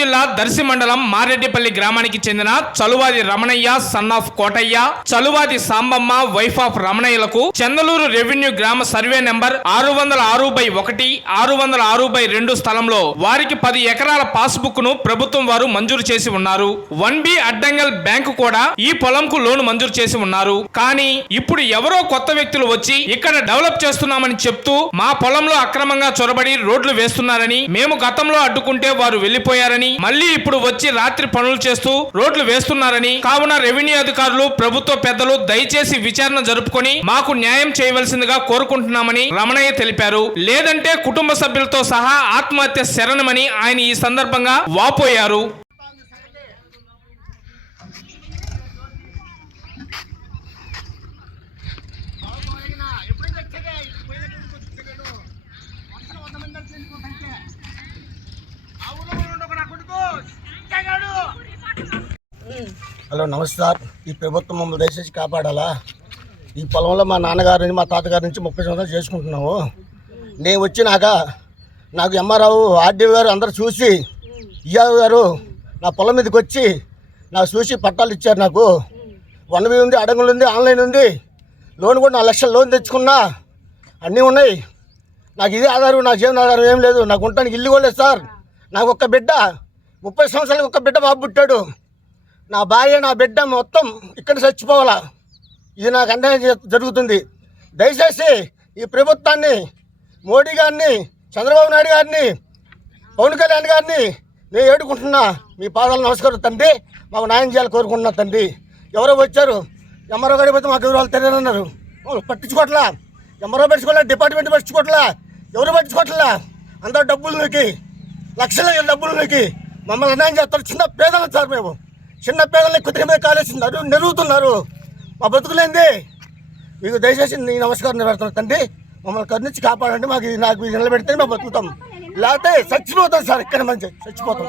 జిల్లా దర్శి మండలం మారెడ్డిపల్లి గ్రామానికి చెందిన Chaluvadi Ramanayya son of Kotayya, Chaluvadi Sambamma wife of రమణయ్యలకు చందలూరు రెవెన్యూ గ్రామ సర్వే నెంబర్ 606/1, 606/2 స్థలంలో వారికి 10 ఎకరాల పాస్బుక్ ను ప్రభుత్వం వారు మంజూరు చేసి ఉన్నారు. 1B అడ్డంగల్ బ్యాంకు కూడా ఈ పొలంకు లోను మంజూరు చేసి ఉన్నారు. కానీ ఇప్పుడు ఎవరో కొత్త వ్యక్తులు వచ్చి ఇక్కడ డెవలప్ చేస్తున్నామని చెప్తూ మా పొలంలో అక్రమంగా చొరబడి రోడ్లు వేస్తున్నారని, మేము గతంలో అడ్డుకుంటే వారు వెళ్లిపోయారని, మళ్ళీ ఇప్పుడు వచ్చి రాత్రి పనులు చేస్తూ రోడ్లు వేస్తున్నారని, కావున రెవెన్యూ అధికారులు, ప్రభుత్వ పెద్దలు దయచేసి విచారణ జరుపుకొని మాకు న్యాయం చేయవలసిందిగా కోరుకుంటున్నామని రమణయ్య తెలిపారు. లేదంటే కుటుంబ సభ్యులతో సహా ఆత్మహత్య శరణమని ఆయన ఈ సందర్భంగా వాపోయారు. హలో, నమస్కార్. ఈ ప్రభుత్వం మమ్మల్ని దయచేసి కాపాడాలా. ఈ పొలంలో మా నాన్నగారి నుంచి మా తాతగారి నుంచి 30 సంవత్సరాలు చేసుకుంటున్నాము. నేను వచ్చినాక నాకు ఎంఆర్ఓ, ఆర్డీఓ గారు అందరూ చూసి, ఈఆర్ఓ గారు నా పొలం మీదకి వచ్చి నాకు చూసి పట్టాలు ఇచ్చారు. నాకు 1B ఉంది, అడంగులు ఉంది, ఆన్లైన్ ఉంది, లోన్ కూడా 4 లక్షల లోన్ తెచ్చుకున్నా, అన్నీ ఉన్నాయి. నాకు ఇదే ఆధారం, నాకు జీవన ఆధారం ఏం లేదు. నాకు ఉండటానికి ఇల్లు కూడా లేదు సార్. నాకు ఒక్క బిడ్డ, 30 సంవత్సరాలకు ఒక్క బిడ్డ బాబు పుట్టాడు. నా భార్య, నా బిడ్డ మొత్తం ఇక్కడ చచ్చిపోవాలా. ఇది నాకు అన్యాయం జరుగుతుంది. దయచేసి ఈ ప్రభుత్వాన్ని, మోడీ గారిని, చంద్రబాబు నాయుడు గారిని, పవన్ కళ్యాణ్ గారిని నేను ఏడుకుంటున్నా. మీ పాదాలు నమస్కారం తండ్రి. మాకు న్యాయం చేయాలి కోరుకుంటున్నా తండ్రి. ఎవరో వచ్చారు, ఎంఆర్ఓ గారి పోతే మాకు ఎవరు తెలియదన్నారు. పట్టించుకోవట్లా, ఎంఆర్ఓ పట్టించుకోవట్లా, డిపార్ట్మెంట్ పట్టించుకోవట్లా, ఎవరు పట్టించుకోవట్లా. అందరూ డబ్బులు నూకి, లక్షల డబ్బులు నూకి మమ్మల్ని అన్యాయం చేస్తారు. చిన్న పేదలు సార్, మేము చిన్న పేదల్ని కొద్దిగా మీద కాలేస్తున్నారు, నెరుగుతున్నారు. మా బతుకులేంది. మీకు దయచేసి నీ నమస్కారం నిలబెడతాను తండ్రి. మమ్మల్ని కరుణించి కాపాడండి. నాకు నిలబెడితే మేము బతుకుతాం, లేకపోతే చచ్చిపోతాం సార్. ఇక్కడ మంచి చచ్చిపోతాం.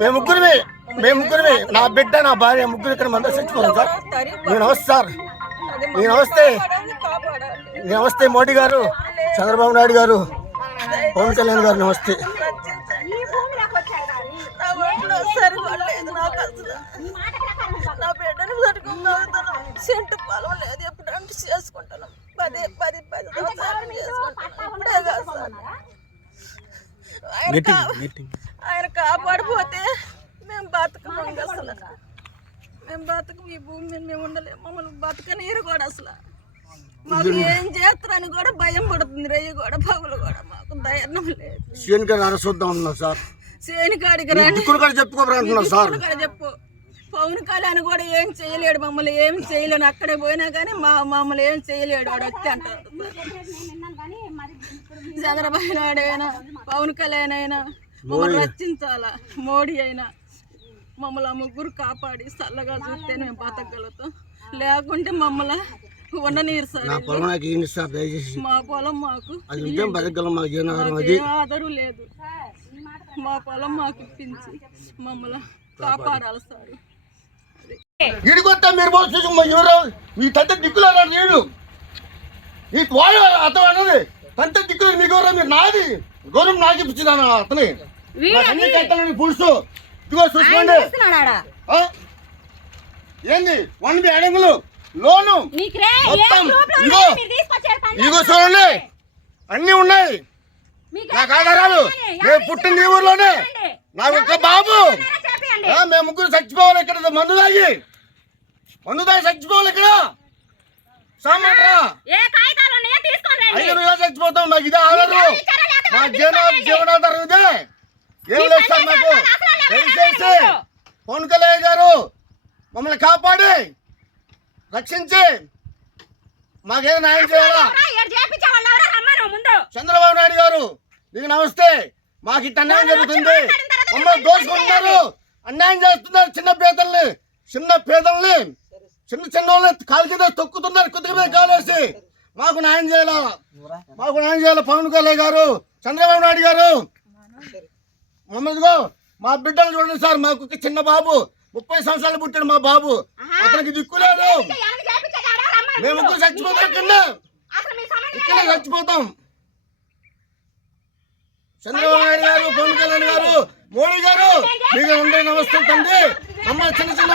మేము ముగ్గురివి, నా బిడ్డ, నా భార్య, ముగ్గురు ఇక్కడ మంది చచ్చిపోతాం సార్. నేను నమస్తే సార్. నమస్తే మోడీ గారు, చంద్రబాబు నాయుడు గారు, పవన్ కళ్యాణ్ గారు, నమస్తే. నా బిడ్డని పట్టుకున్నాను. సెంటు పొలం లేదు, ఎప్పుడు అంటే చేసుకుంటాను. 10 సంవత్సరాలు చేసుకుంటాను. ఇప్పుడే కాదు సార్. ఆయన కాపాడిపోతే మేము బతకం. అసలు మేము బతకం. ఈ భూమి మీద మేము ఉండలేము. మమ్మల్ని బతకనీరు కూడా అసలు. మాకు ఏం చేస్తారని కూడా భయం పడుతుంది. రేయి కూడా, పగులు కూడా మాకు ధైర్యం లేదు. సేనికాడికి రండి, చెప్పు. పవన్ కళ్యాణ్ కూడా ఏం చేయలేడు, మమ్మల్ని ఏం చేయలేను. అక్కడే పోయినా కానీ మమ్మల్ని ఏం చేయలేడు. వాడు వచ్చి అంటారు. చంద్రబాబు నాయుడు అయినా, పవన్ కళ్యాణ్ అయినా మమ్మల్ని రక్షించాలా. మోడీ అయినా మమ్మల్ని ముగ్గురు కాపాడి చల్లగా చూస్తే మేము బతకగలుగుతాం. లేకుంటే మమ్మల్ని ఉండనీరు సార్. మా పొలం మాకు ఆధారం లేదు. మా పొలం మాకు ఇప్పించి మమ్మల్ని కాపాడాలి సార్. ఇడికొస్తా మీరు ఎవరు మీ తంత దిక్కులు నీళ్ళు ఈ వాయు అతను అన్నది తంత దిక్కులు మీకు ఎవరో. మీరు నాది గౌరవం నాకు ఇప్పించింది అతని అన్ని కట్టాలని పులుసు. ఇదిగో చూసుకోండి, ఏంది 1B అడంగులు లోను మొత్తం. ఇదిగో చూడండి, అన్ని ఉన్నాయి. నాకు ఆధారాలు. మేము పుట్టిన ఈ ఊర్లోనే. నాకు ఒక్క బాబు. మేము ముగ్గురు చచ్చిపోవాలి ఇక్కడ. మందు తాగి చచ్చిపోవాలి ఇక్కడ. సామాన్రా 5 రోజులు చచ్చిపోతాం. నాకు ఇదే ఆధారం. మా జీవనాధారం ఇదే. ఏం లేదు సార్. నాకు దయచేసి పవన్ కళ్యాణ్ గారు మమ్మల్ని కాపాడి రక్షించి మాకేదో న్యాయం చేయాలా. చంద్రబాబు నాయుడు గారు నీకు నమస్తే. మాకు ఇట్లా అన్యాయం జరుగుతుంది. మమ్మల్ని దోచుకుంటున్నారు, అన్యాయం చేస్తున్నారు. చిన్న పేదల్ని చిన్న వాళ్ళని కాలు కింద తొక్కుతున్నారు. కొద్దిగా కాలేసి మాకు న్యాయం చేయాలా. పవన్ కళ్యాణ్ గారు, చంద్రబాబు నాయుడు గారు మమ్మల్ని మా బిడ్డలు చూడండి సార్. మాకు చిన్న బాబు, 30 సంవత్సరాలు పుట్టాడు మా బాబు. అతనికి దిక్కు లేదు. మేము చచ్చిపోతాం. ఇక్కడ చచ్చిపోతాం. చంద్రబాబు నాయుడు గారు, పవన్ కళ్యాణ్ గారు మోడీ గారు మీకు అందరూ నమస్తే తండ్రి. అమ్మ చిన్న చిన్న